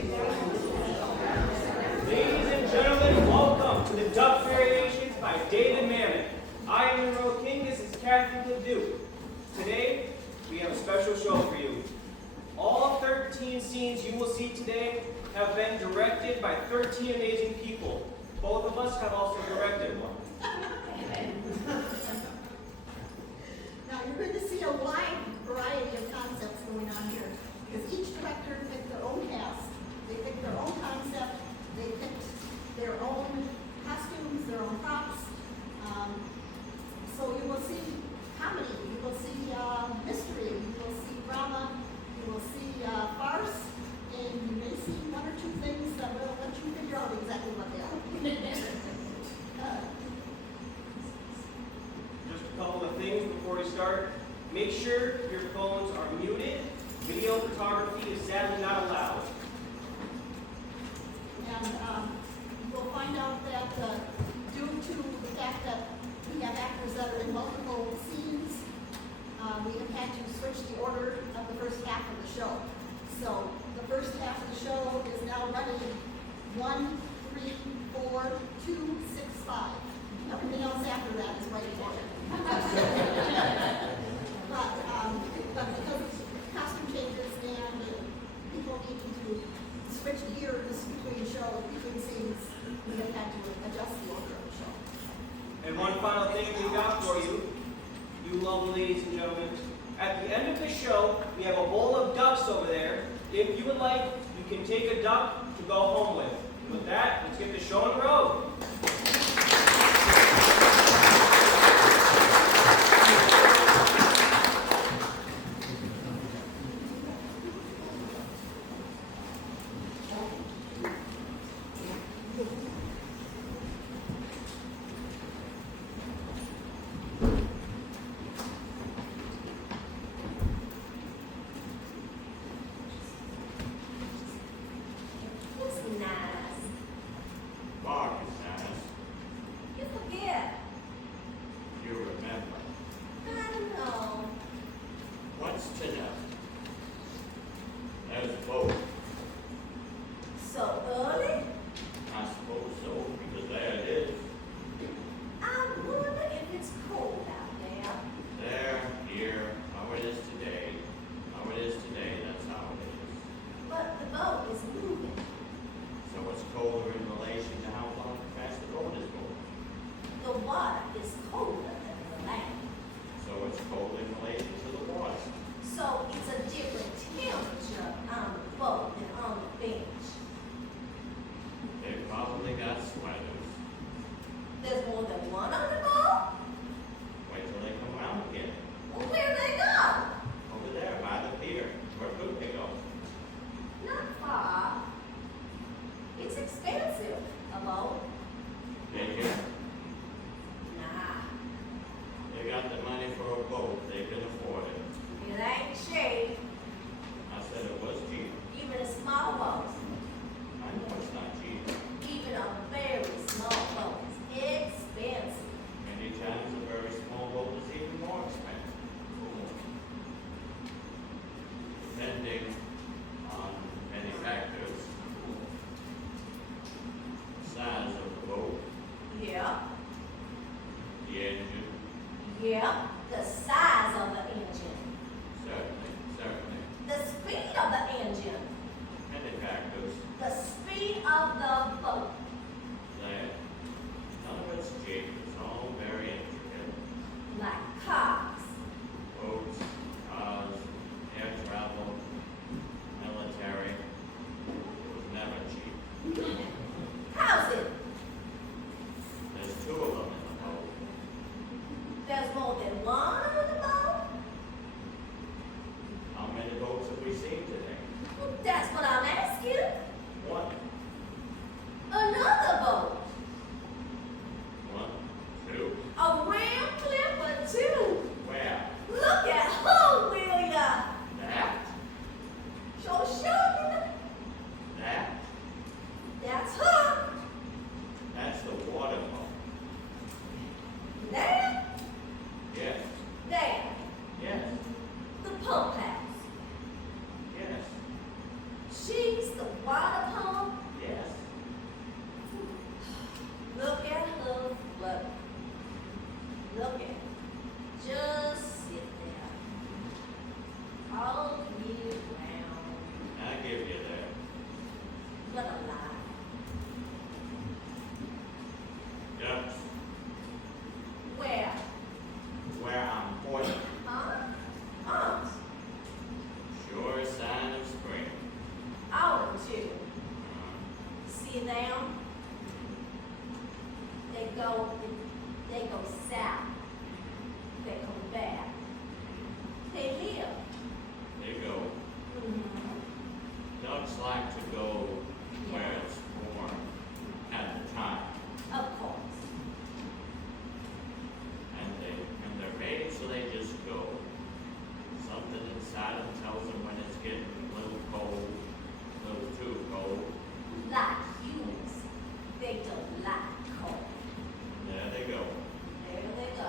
Ladies and gentlemen, welcome to the Duck Variations by David Mamet. I am Monroe King, this is Catherine Ledoux. Today, we have a special show for you. All 13 scenes you will see today have been directed by 13 amazing people. Both of us have also directed one. Now, you're going to see a wide variety of concepts going on here, because each director picked their own cast, they picked their own concept, they picked their own costumes, their own props. So you will see comedy, you will see mystery, you will see drama, you will see farce, and you may see one or two things that will let you figure out exactly what they are. Just a couple of things before we start. Make sure your phones are muted. Video photography is sadly not allowed. And you will find out that due to the fact that we have actors that are in multiple scenes, we have had to switch the order of the first half of the show. So the first half of the show is now running 1, 3, 4, 2, 6, 5. Everything else after that is right in order. But because of costume changes and people needing to switch gears between scenes, we have had to adjust the order of the show. And one final thing we got for you, you lovely ladies and gentlemen. At the end of the show, we have a bowl of ducks over there. If you would like, you can take a duck to go home with. With that, let's get the show on the road. see them? They go south. They come back. They live. They go. Ducks like to go where it's warm at the time. Of course. And they're made so they just go. Something inside them tells them when it's getting a little cold, a little too cold. Like humans, they don't like cold. There they go. There they go.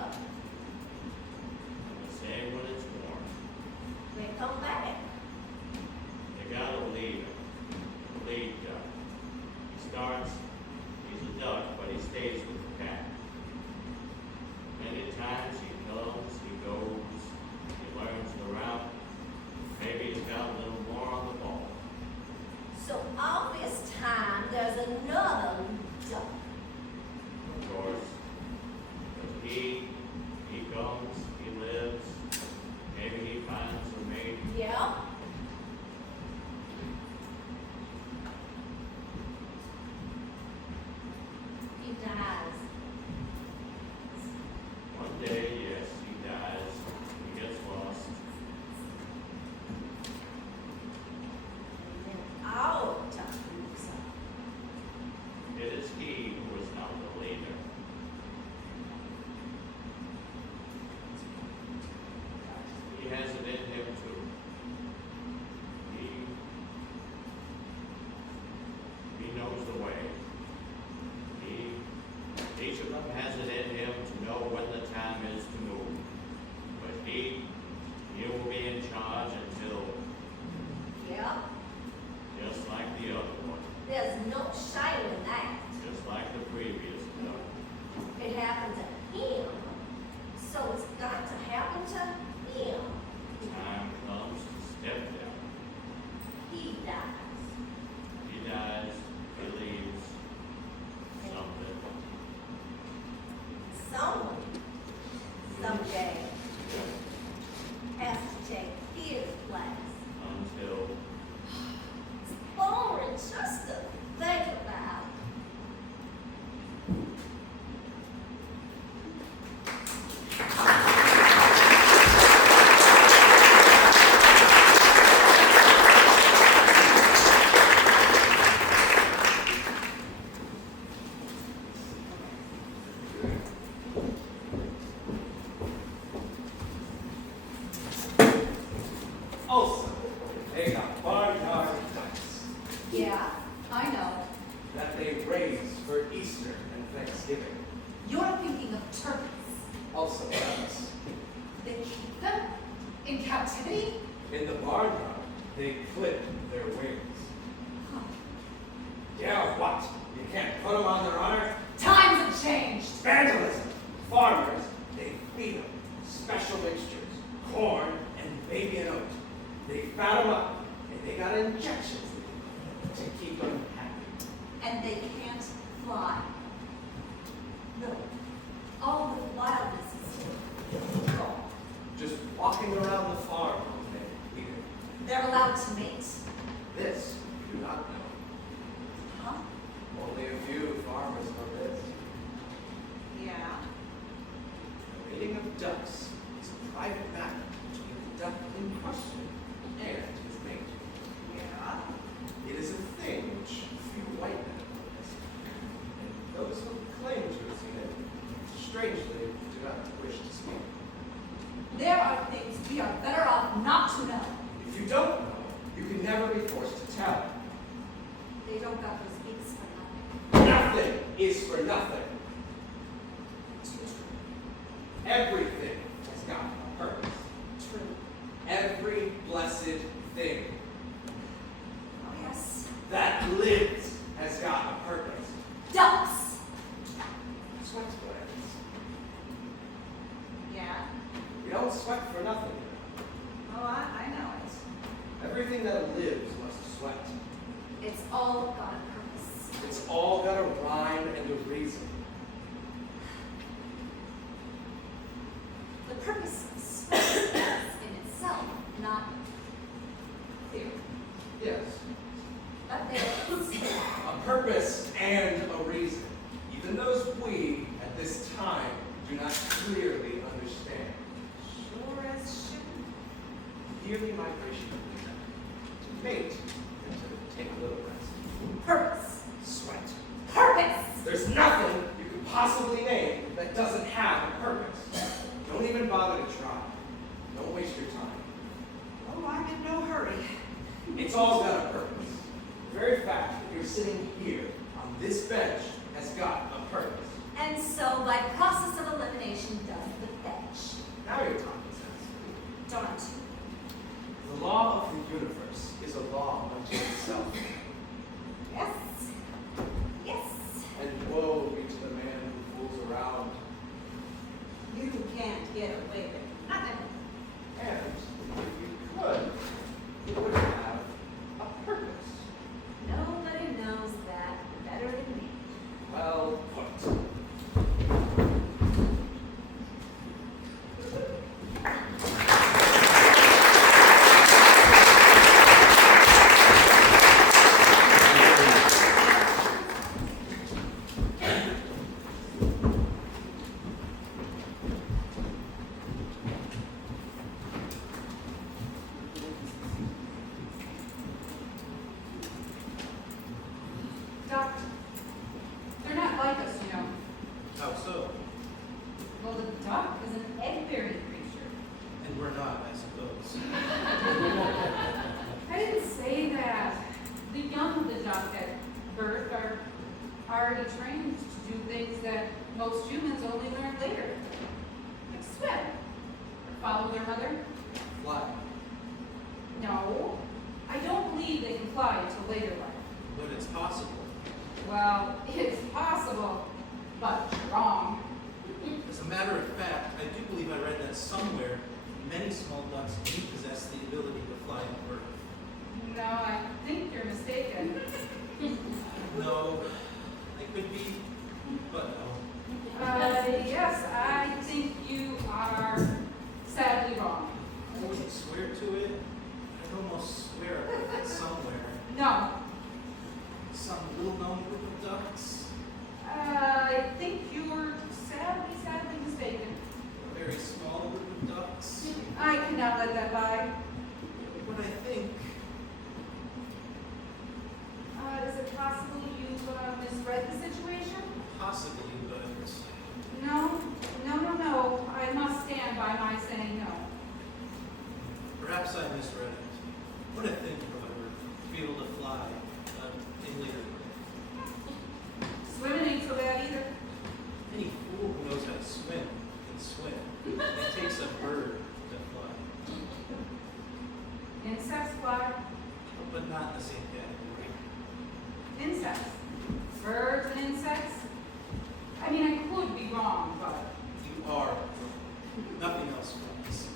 And the same when it's warm. They come back. They got a leader, a lead duck. He starts, he's a duck, but he stays with the pack. Many times he comes, he goes, he learns the route. Maybe he's got a little more on the ball. So all this time, there's another duck. Of course, but he comes, he lives. Maybe he finds a mate. Yeah. He dies. One day, yes, he dies. He gets lost. And then our duck moves up. It is he who is now the leader. He has it in him too. He knows the way. Each of them has it in him to know when the time is to move. But he will be in charge until, Yeah. just like the other one, There's no shame in that. just like the previous duck. It happened to him, so it's got to happen to him. Time comes to step down. He dies. He dies, he leaves something. Someone, someday, has to take his place. Until It's boring just to think about. Also, they got barnyard ducks Yeah, I know. that they raise for Easter and Thanksgiving. You're thinking of turkeys. Also, ducks. They keep them in captivity? In the barnyard, they clip their wings. Huh. Yeah, what? You can't put them on their honor? Times have changed. Vandalism. Farmers, they feed them special mixtures, corn and baby and oat. They fat them up, and they got injections to keep them happy. And they can't fly. No, all the wildness is gone. Just walking around the farm all day, weird. They're allowed to mate. This you do not know. Huh? Only a few farmers know this. Yeah. The mating of ducks is a private matter between the duck in question and his mate. Yeah. It is a thing which few white men have noticed, and those who claim to have seen it, strangely, do not wish to speak. There are things we are better off not to know. If you don't know, you can never be forced to tell. They don't got those beaks for nothing. Nothing is for nothing. Too true. Everything has got a purpose. True. Every blessed thing Oh, yes. that lives has got a purpose. Ducks. Sweat glands. Yeah. We don't sweat for nothing. Oh, I know it. Everything that lives must sweat. It's all got a purpose. It's all got a rhyme and a reason. The purpose of sweat is in itself not clear. Yes, But there's a purpose and a reason, even those we, at this time, do not clearly understand. Sure as shit. Yearly migration of winter, to mate and to take a little rest. Purpose. Sweat. Purpose. There's nothing you could possibly name that doesn't have a purpose. Don't even bother to try. Don't waste your time. Oh, I'm in no hurry. It's all got a purpose. The very fact that you're sitting here on this bench has got a purpose. And so, by process of elimination, does the fetch. Now you're talking sense. Don't. The law of the universe is a law unto itself. Yes. Yes. And woe be to the man who fools around. You can't get away with nothing. And if you could, it would have a purpose. Nobody knows that better than me. Well put. Doc, they're not like us, you know. How so? Well, the duck is an egg-bearing creature. And we're not, I suppose. I didn't say that. The young of the duck at birth are already trained to do things that most humans only learn later. Like swim, or follow their mother. Fly. No, I don't believe they can fly until later life. But it's possible. Well, it's possible, but wrong. As a matter of fact, I do believe I read that somewhere many small ducks do possess the ability to fly at birth. No, I think you're mistaken. No, I could be, but no. Yes, I think you are sadly wrong. I wouldn't swear to it. I'd almost swear I read that somewhere. No, Some little-known group of ducks. I think you're sadly mistaken. A very small group of ducks. I cannot let that lie. But I think Is it possible you've misread the situation? possibly, but No. I must stand by my saying no. perhaps I misread it. But I think, however, to be able to fly in later life. Swimming ain't so bad either. Any fool who knows how to swim can swim. It takes a bird to fly, Insects fly. but not in the same category. Insects. Birds and insects. I mean, I could be wrong, but You are. Nothing else flies.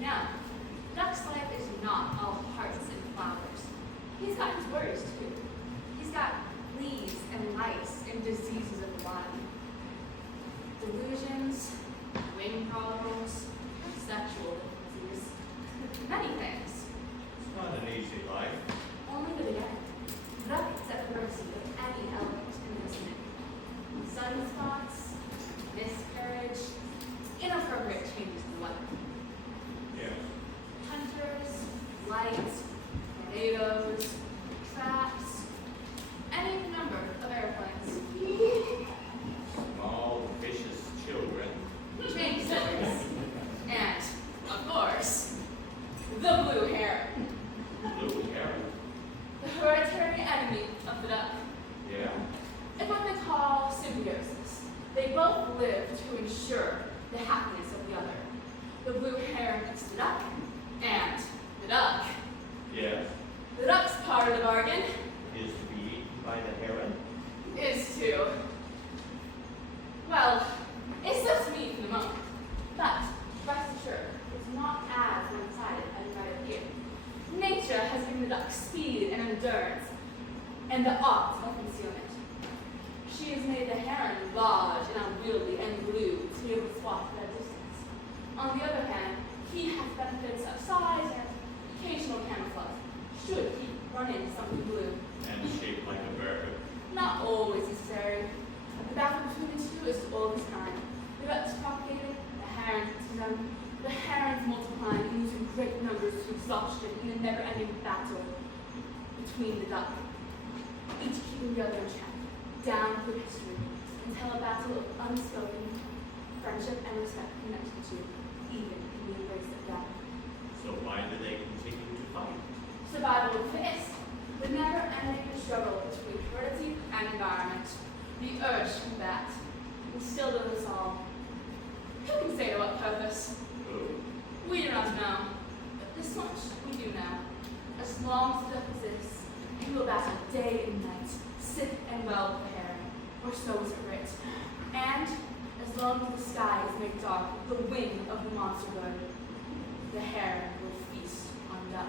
Now, Duck's life is not all hearts and flowers. He's got his worries too. He's got fleas and lice and diseases of the body. Delusions, wing problems, sexual difficulties, many things. It's not an easy life. Only the beginning. Duck is at the mercy of any element in this mix. Sunspots, miscarriage, inappropriate changes in the weather. Yes. Hunters, lights, tornadoes, traps, any number of airplanes, Small, vicious children. chainsaws, and, of course, the blue heron, Blue heron. the hereditary enemy of the duck. Yeah. It's what they call symbiosis. They both live to ensure the happiness of the other. The blue heron eats the duck, and the duck. Yes. The duck's part of the bargain Is to be eaten by the heron. is to, well, it's just me and the art of concealment. She has made the heron large and unwieldy and blue to be able to spot at a distance. On the other hand, he has benefits of size and occasional camouflage, should he run into something blue. And shaped like a bird. Not always necessary. The battle between the two is all this time. The ducks propagated, the herons eating them, the herons multiplying and using great numbers to exhaustion in a never-ending battle between the duck, each keeping the other in check, down through history, until a battle of unspoken friendship and respect connects the two, even in the embrace of death. So why do they continue to fight? Survival of the fittest, the never-ending struggle between heredity and environment, the urge to combat, instilled in us all. Who can say to what purpose? Who? We do not know, but this much we do know. As long as the duck exists, he will battle day and night, sick and well prepared, or so is it writ. And as long as the sky is made dark with the wing of the monster bird, the heron will feast on duck.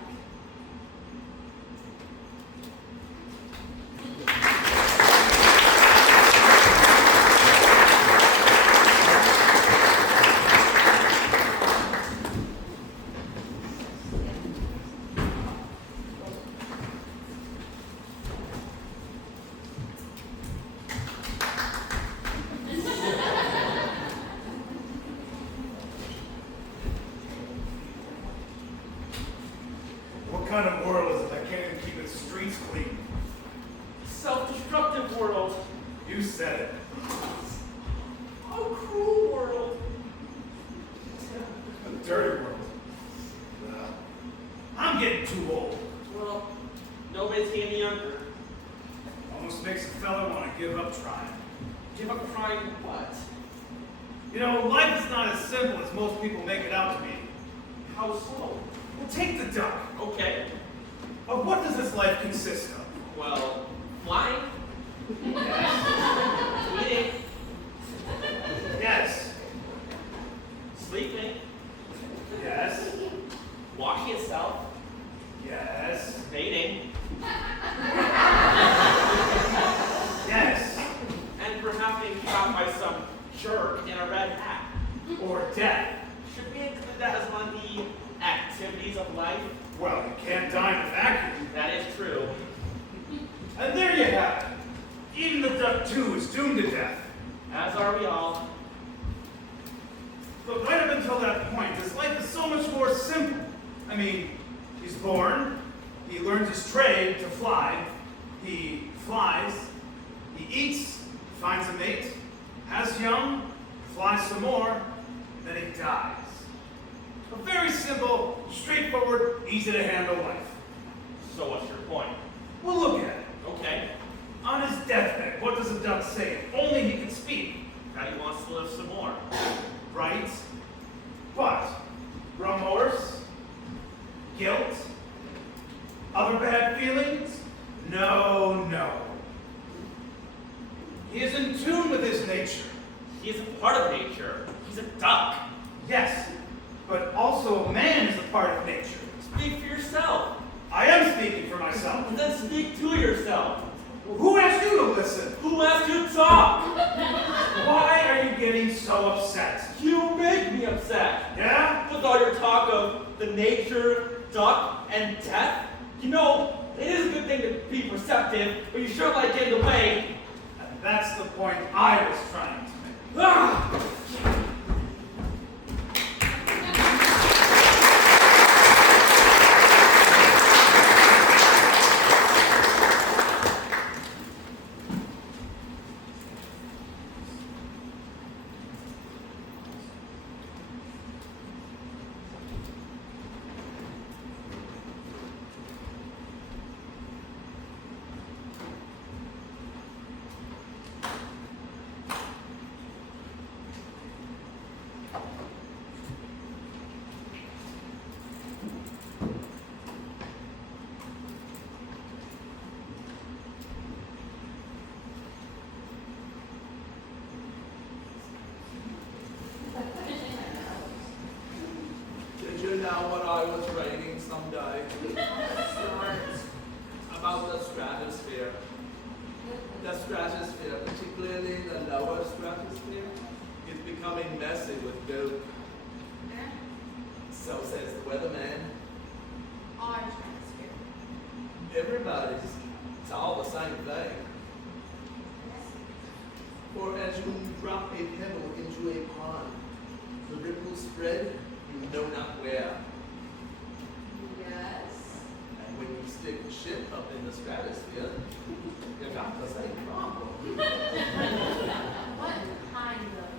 What kind of world is it that can't even keep its streets clean? Self-destructive world. You said it. A cruel world. A dirty world. I'm getting too old. Well, nobody's getting younger. Almost makes a fella want to give up trying. Give up trying what? You know, life is not as simple as most people make it out to be. How so? Well, take the duck. Okay. Of what does this life consist of? Well, flying, eating, Yes. sleeping, Yes. washing itself, Yes. mating, Yes. and perhaps being caught by some jerk in a red hat. Or death. Should we include that as one of the activities of life? Well, you can't die in a vacuum. That is true. And there you have it. Even the duck, too, is doomed to death. As are we all. But right up until that point, his life is so much more simple. I mean, he's born, he learns his trade to fly, he flies, he eats, finds a mate, has young, flies some more, then he dies. A very simple, straightforward, easy to handle life. So what's your point? Well, look at it. Okay. On his deathbed, what does the duck say? If only he could speak. That he wants to live some more. Right? But remorse, guilt, other bad feelings? No, no. He is in tune with his nature. He is a part of nature. He's a duck. Yes, but also a man is a part of nature. Speak for yourself. I am speaking for myself. And then speak to yourself. Who asked you to listen? Who asked you to talk? Why are you getting so upset? You make me upset. Yeah? With all your talk of the nature, duck, and death. You know, it is a good thing to be perceptive, but you sure like getting away. And that's the point I was trying to make. Ah! Did you know what I was writing someday? About the stratosphere. the stratosphere, particularly the lower stratosphere, is becoming messy with goop. Eh? So says the weatherman. Our stratosphere. Everybody's, it's all the same thing. For as when you drop a pebble into a pond, the ripples spread, you know not where. Yes. And when you stick a ship up in the stratosphere, you got the same problem. What kind of?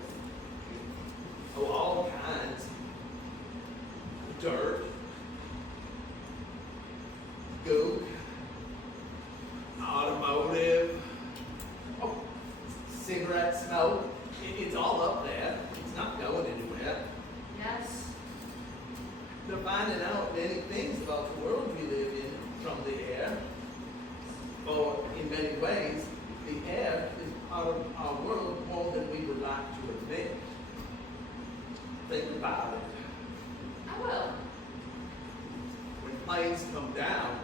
Oh, all kinds. Dirt, goop, automotive, oh, cigarette smoke. It's all up there. It's not going anywhere. Yes. They're finding out many things about the world we live in from the air. Or in many ways, the air is part of our world more than we would like to admit. Think about it. I will. When planes come down,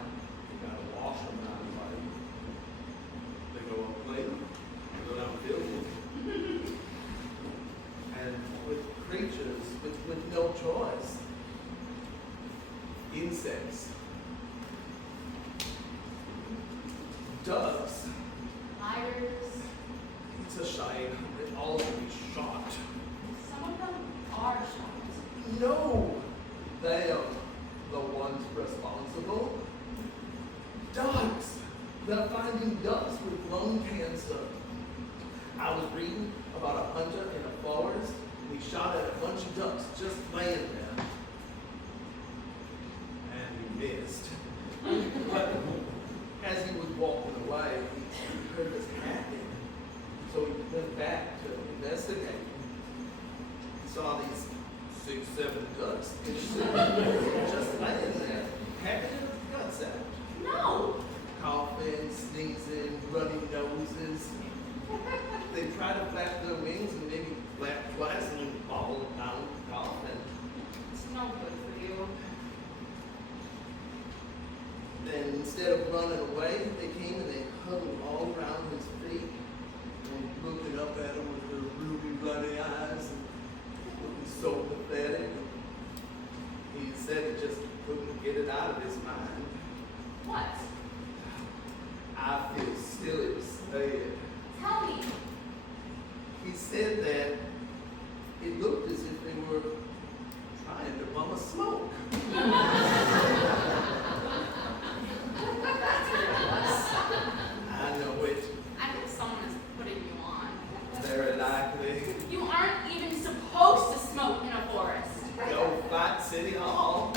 you gotta wash them out of the way. They go up clean, they go down filthy. And with creatures with no choice, insects, doves, Spiders. it's a shame that all of them be shot. Some of them are shot. No, they are the ones responsible. Ducks. They're finding ducks with lung cancer. I was reading about a hunter in a forest, and he shot at a bunch of ducks just laying there. And he missed. But as he was walking away, he heard this happening. So he went back to investigate. He saw these 6, 7 ducks in the city, just laying there, having their guts out. No. Coughing, sneezing, running noses. They try to flap their wings and maybe flap twice and then fall down coughing. It's no good for you. Then instead of running away, they came and they huddled all around his feet and looking up at him with their ruby bloody eyes and looking so pathetic. He said he just couldn't get it out of his mind. What? I feel silly to say it. Tell me. He said that it looked as if they were trying to bum a smoke. I know it. I think someone is putting you on. Very likely. You aren't even supposed to smoke in a forest. Go fight City Hall.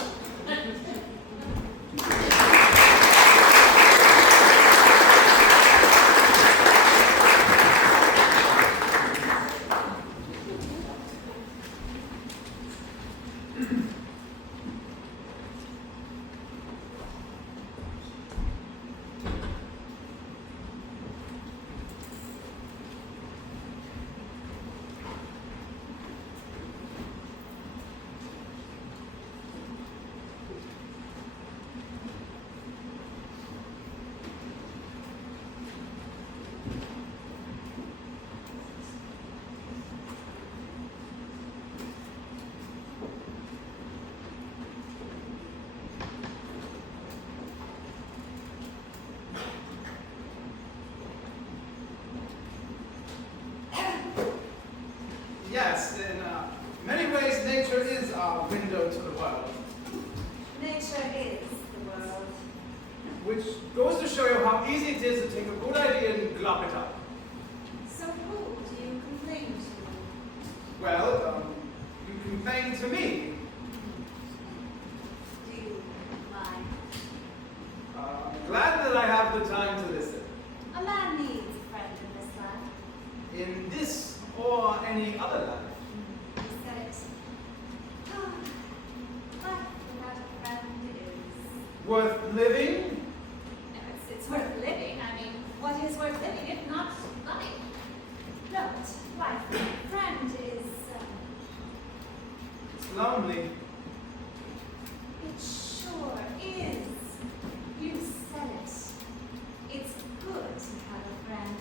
Yes, in many ways, nature is our window to the world, Nature is the world. which goes to show you how easy it is to take a good idea and glop it up. So who do you complain to? Well, you complain to me. Do you mind? Glad that I have the time to listen. A man needs a friend in this life. In this or any other life. You said it. Life without a friend is... Worth living? No, it's worth living. I mean, what is worth living if not life? No, life without a friend is... It's lonely. It sure is. You said it. It's good to have a friend.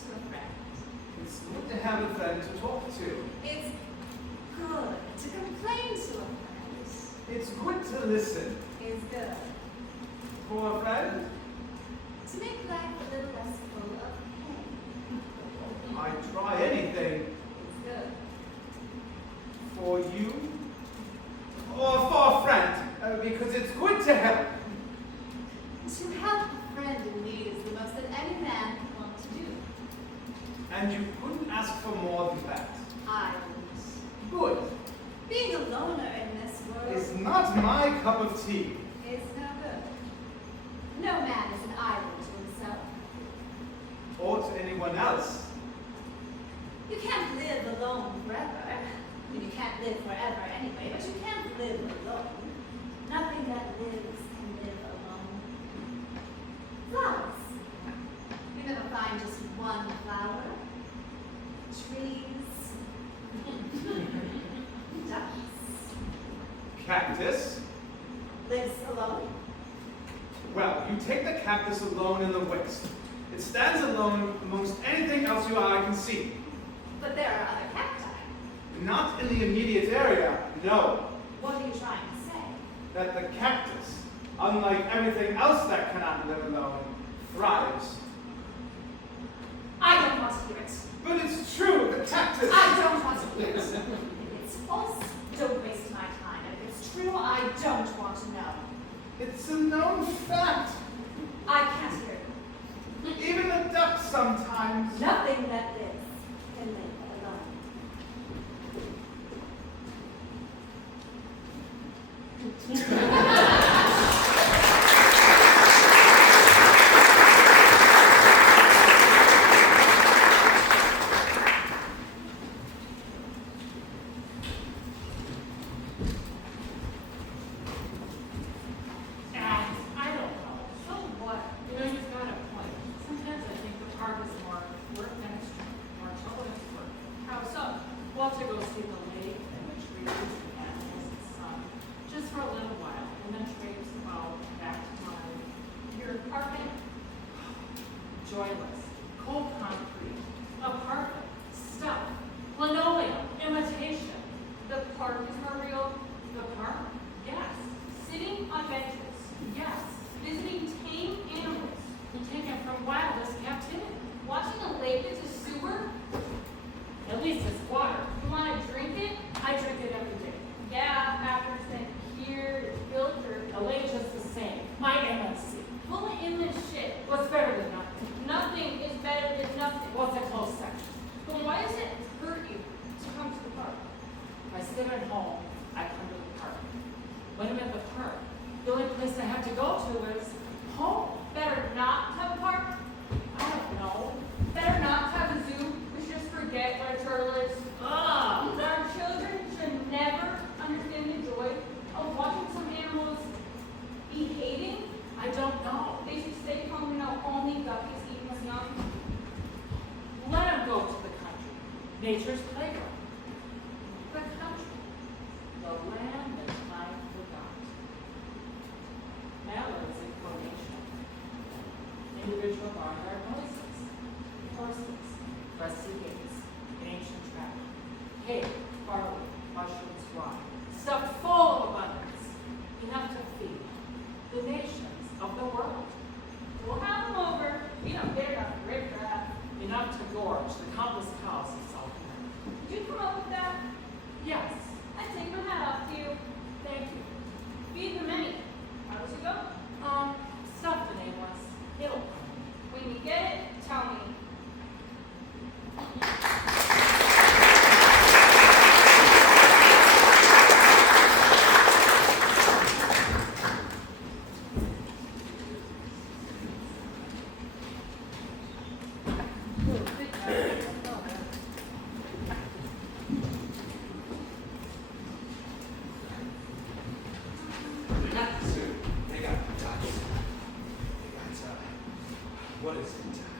to a friend. It's good to have a friend to talk to. It's good to complain to a friend. It's good to listen. It's good For a friend, to make life a little less full of pain. I'd try anything. It's good. For you? Or for a friend, because it's good to help. To help a friend in need is the most that any man can want to do. And you couldn't ask for more than that. I wouldn't. Good. Being a loner in this world It's not my cup of tea. is no good. No man is an island to himself. Or to anyone else. You can't live alone forever. I mean, you can't live forever anyway, but you can't live alone. Nothing that lives can live alone. Flowers. You never find just one flower. Trees. Ducks. Cactus? Lives alone. Well, you take the cactus alone in the waste. It stands alone amongst anything else your eye can see. But there are other cacti. Not in the immediate area, no. What are you trying to say? That the cactus, unlike everything else that cannot live alone, thrives. I don't want to hear it. But it's true, the cactus. I don't want to hear it. If it's false, don't waste my time. And if it's true, I don't want to know. It's a known fact. I can't hear it. Even the ducks sometimes. Nothing that lives can live alone. I don't know. So what? You know, you've got a point. Sometimes I think the park is more work than it's more trouble than it's work. How so? Well, to go see the lake and the trees and animals and sun, just for a little while, and then traipse about back to my your apartment. Joyless, cold concrete, apartment, stuff, linoleum, imitation. The park is more real. The park, yes. Sitting on benches, yes. Visiting tame animals, taken from wildest captivity. Watching a lake that's a sewer. At least it's water. You want to drink it? I drink it every day. Yeah, after it's been cured, filtered. A lake just the same. My MSC. Full of endless shit. What's better than nothing? Nothing is better than nothing. What's a close section? But why does it hurt you to come to the park? If I sit at home, I come to the park. When I'm at the park, the only place I have to go to is home. Better not have a park? I don't know. Better not have a zoo. We should just forget what a turtle is. Ugh! Our children should never understand the joy of watching some animals behaving. I don't know. They should stay home and know only guppies eat us young. Let them go to the country. Nature's playground. The country. The land that time forgot. Mallards in formation. Individual barnyard noises. Horses. Rusty gates. Ancient traffic. Hay, barley, mushrooms, rye. Stuff full of abundance. Enough to feed the nations of the world. We'll have them over. We don't get enough riffraff. Enough to gorge the countless cows of South America. Did you come up with that? Yes. I take my hat off to you. Thank you. Feed the many. How does it go? Stuff the nameless. It'll come. When you get it, tell me. They got ducks. They got, what is it?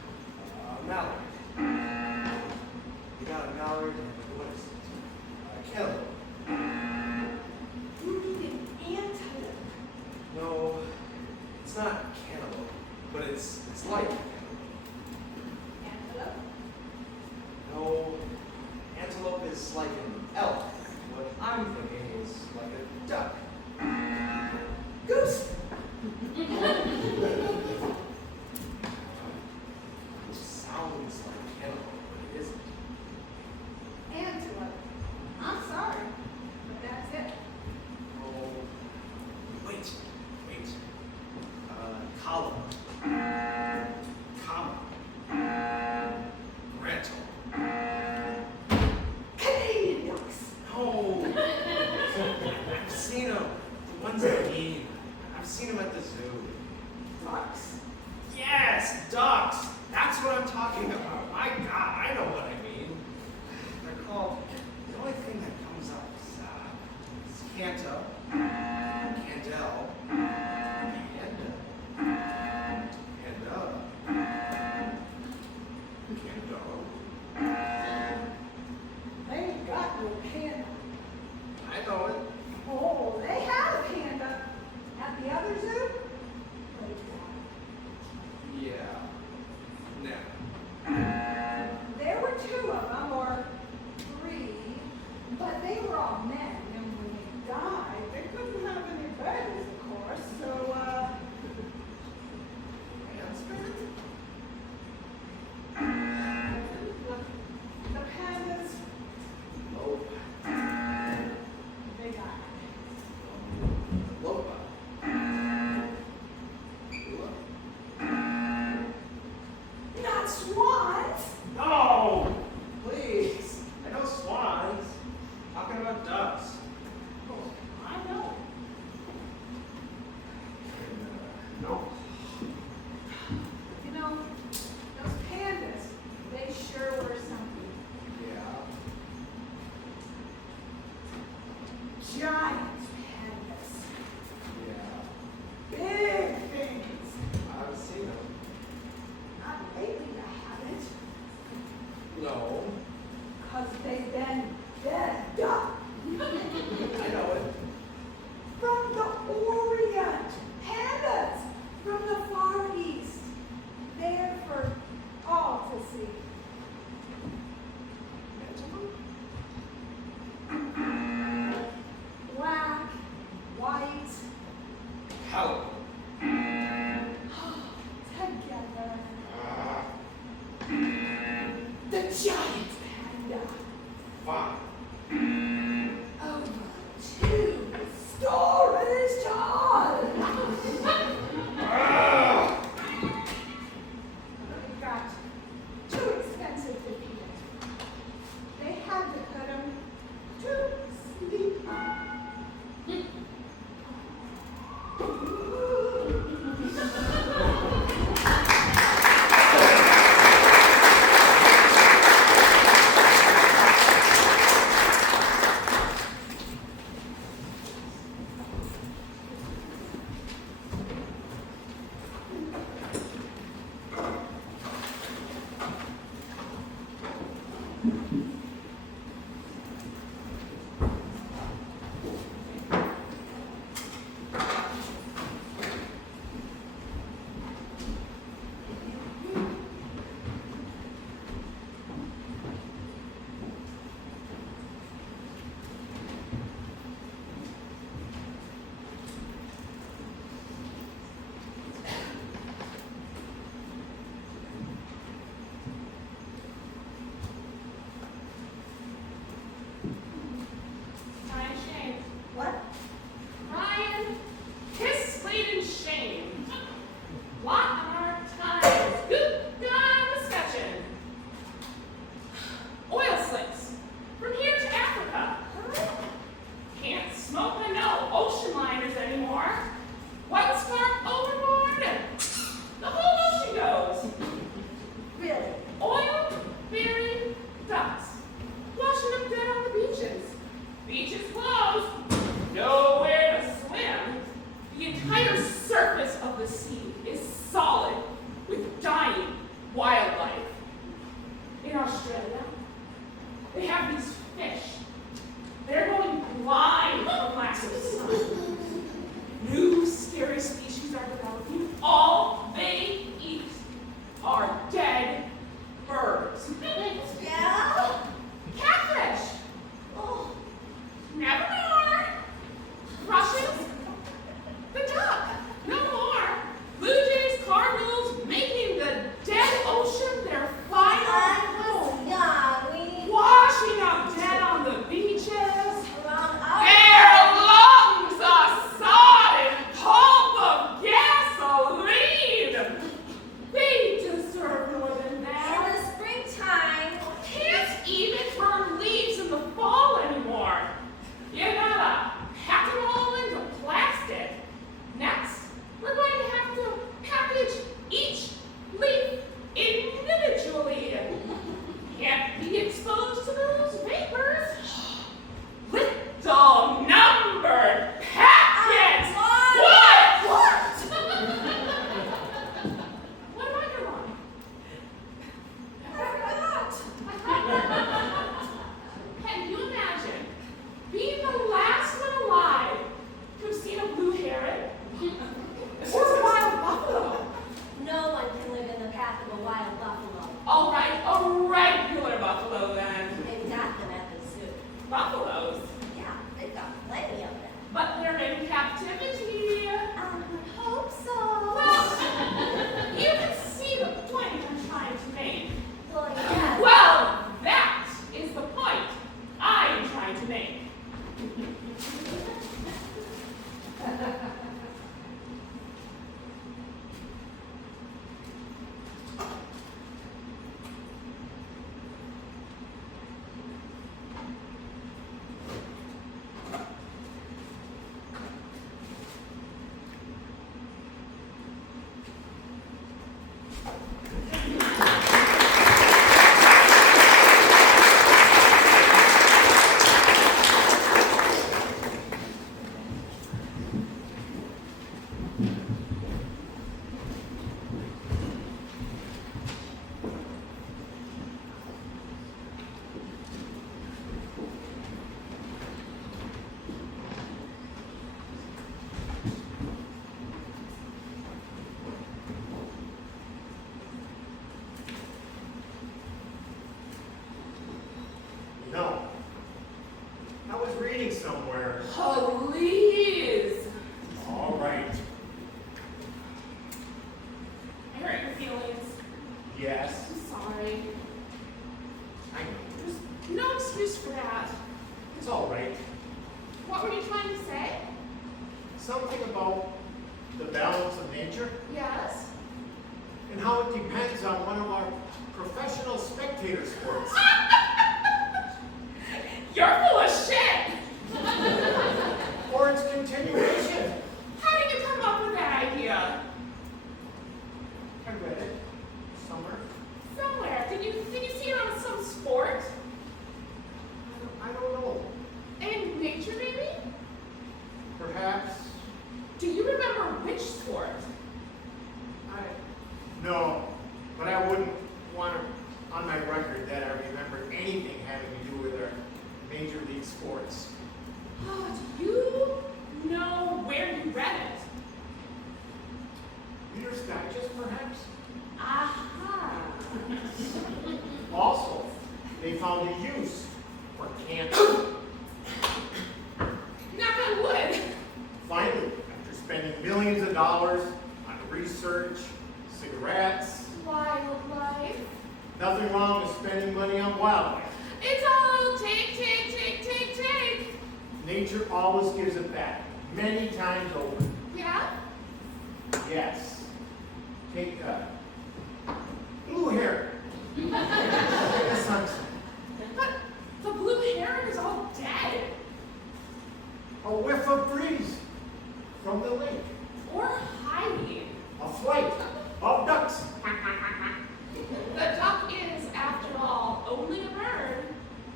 No. 'Cause they've been dead. I know it. From the Orient, pandas from the Far East, there for all to see. Black, white, How? together. The giant panda, Fine. over 2 stories tall. It got too expensive to feed it. They had to put him to sleep. somewhere. Please. All right. I hurt your feelings. Yes. I'm sorry. I know. There's no excuse for that. It's all right. What were you trying to say? Something about the balance of nature Yes? and how it depends on one of our professional spectator sports. You're full of shit! Or its continuation. How did you come up with that idea? I read it somewhere. Somewhere. Did you see it on some sport? I don't know. In nature, maybe? Perhaps. Do you remember which sport? No, but I wouldn't want it on my record that I remember anything having to do with our major league sports. Do you know where you read it? Reader's Digest, perhaps? Aha. Also, they found a use for cancer. Knock on wood. Finally, after spending millions of dollars on research, cigarettes, Wildlife. nothing wrong with spending money on wildlife. It's all take, take, take, take, take. Nature always gives it back, many times over. Yeah? Yes. Take blue hair. The sunset. But the blue heron is all dead. A whiff of breeze from the lake. Or hiding. A flight of ducks. The duck is, after all, only a bird.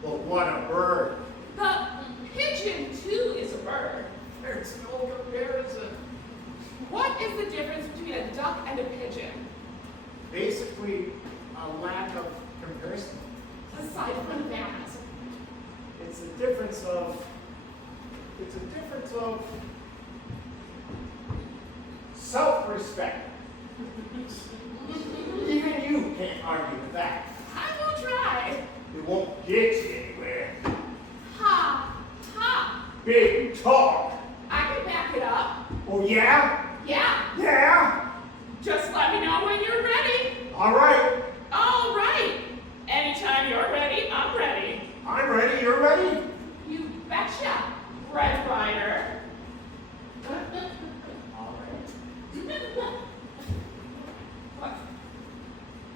But what a bird. The pigeon, too, is a bird. There's no comparison. What is the difference between a duck and a pigeon? Basically, a lack of comparison. Aside from that. It's a difference of self-respect. Even you can't argue with that. I will try. It won't get you anywhere. Ha! Ha! Big talk. I can back it up. Oh yeah? Yeah. Yeah? Just let me know when you're ready. All right. All right. Anytime you're ready, I'm ready. I'm ready. You're ready? You betcha, Red Rider. All right. What?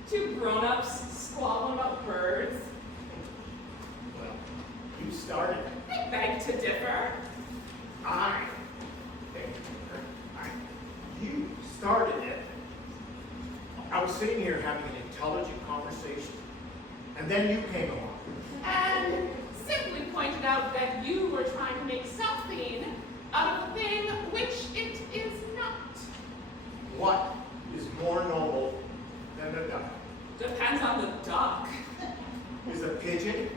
Two grown-ups squabbling about birds? Well, you started. I beg to differ. You started it. I was sitting here having an intelligent conversation, and then you came along. And simply pointed out that you were trying to make something out of a thing which it is not. What is more noble than a duck? Depends on the duck. Is a pigeon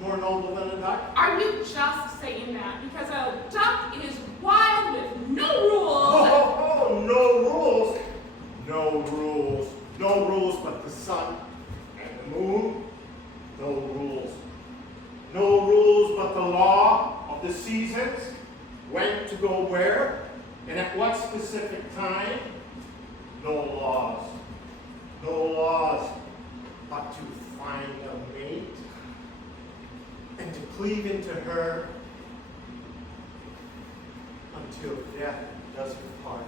more noble than a duck? Are you just saying that because a duck is wild with no rules? Oh, no rules. No rules. No rules but the sun and the moon. No rules. No rules but the law of the seasons. When to go where and at what specific time. No laws. No laws but to find a mate and to cleave into her until death does us part.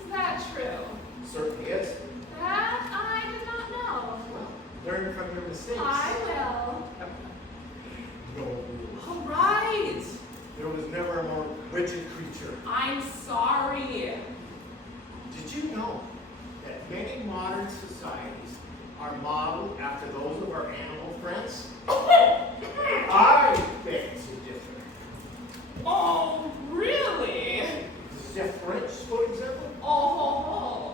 Is that true? Certainly is. That I did not know. Learn from your mistakes. I will. No rules. All right. There was never a more rigid creature. I'm sorry. Did you know that many modern societies are modeled after those of our animal friends? I beg to differ. Oh, really? The French, for example? Oh,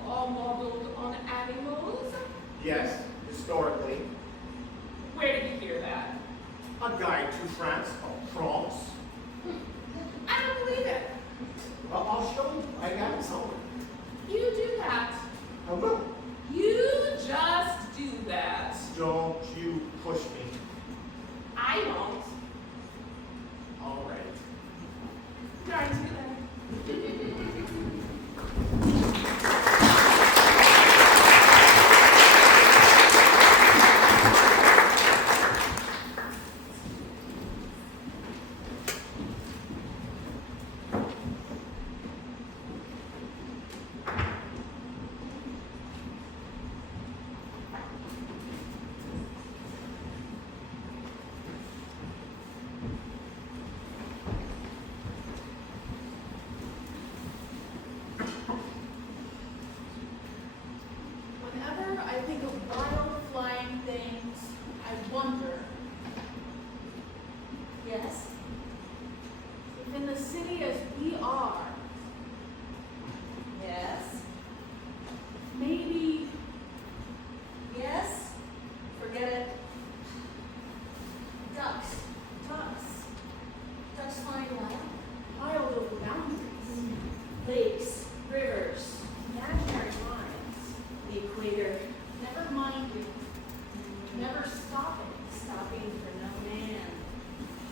all modeled on animals? Yes, historically. Where did you hear that? A guide to France of France. I don't believe it. Well, I'll show you. I got it somewhere. You do that. I will. You just do that. Don't you push me. I won't. All right. never stopping for no man,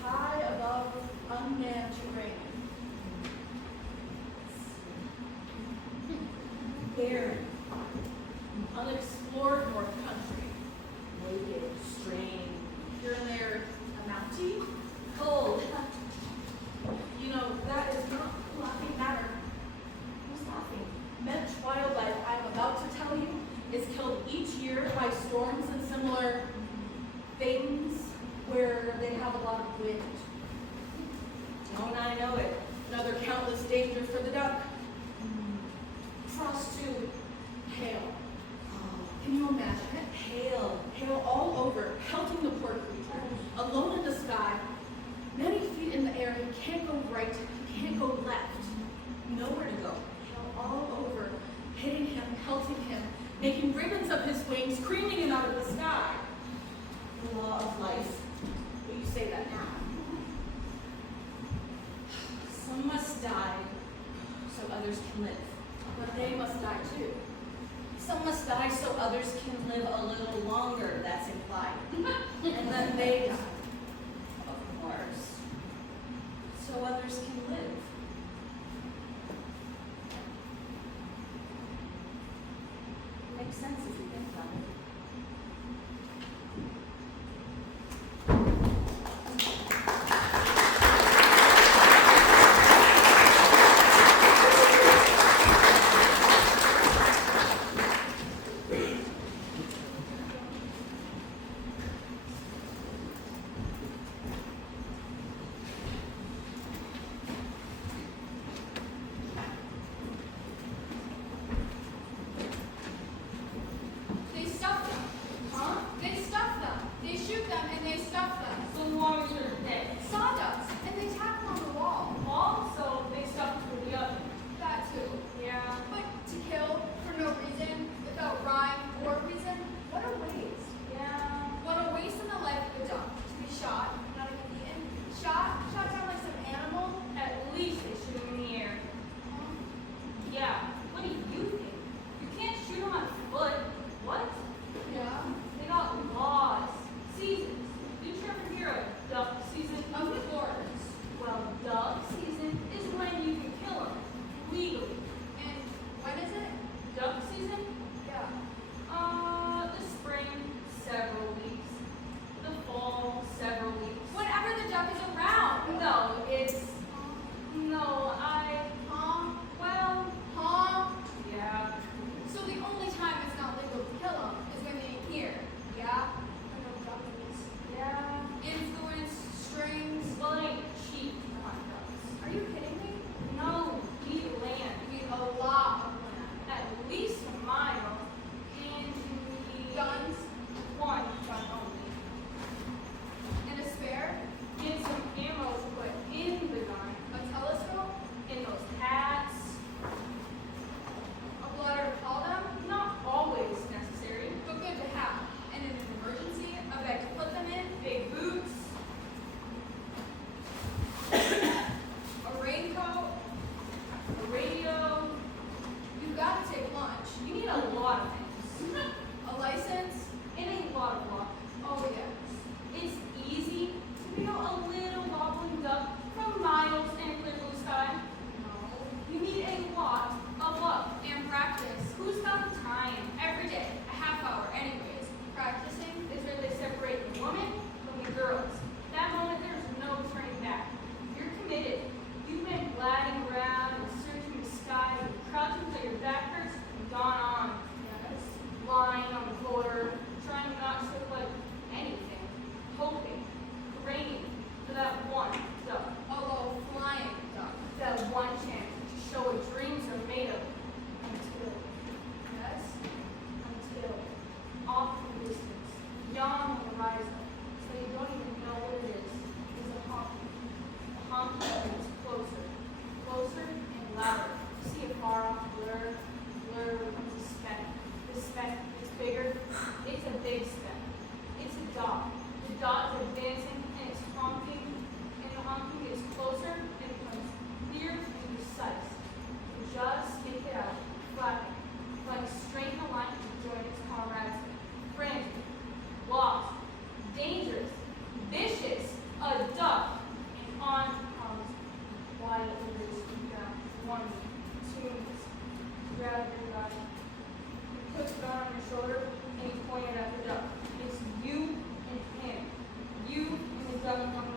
high above unmanned terrain. Barren, unexplored North Country, naked, strange, here and there, a mountie, cold. You know, that is not laughing matter. Who's laughing? Mensch wildlife, I'm about to tell you, is killed each year by storms and similar things where they have a lot of wind. Don't I know it? Another countless danger for the duck. Frost too. Hail. Can you imagine it? Hail. Hail all over, pelting the poor creature. Alone in the sky, many feet in the air, he can't go right, he can't go left. Nowhere to go. Hail all over, hitting him, pelting him, making ribbons of his wings, creaming him out of the sky. The law of life. But you say that now. Some must die so others can live. But they must die too. Some must die so others can live a little longer, that's implied. And then they die. Of course. So others can live. Makes sense if you think about it. Southern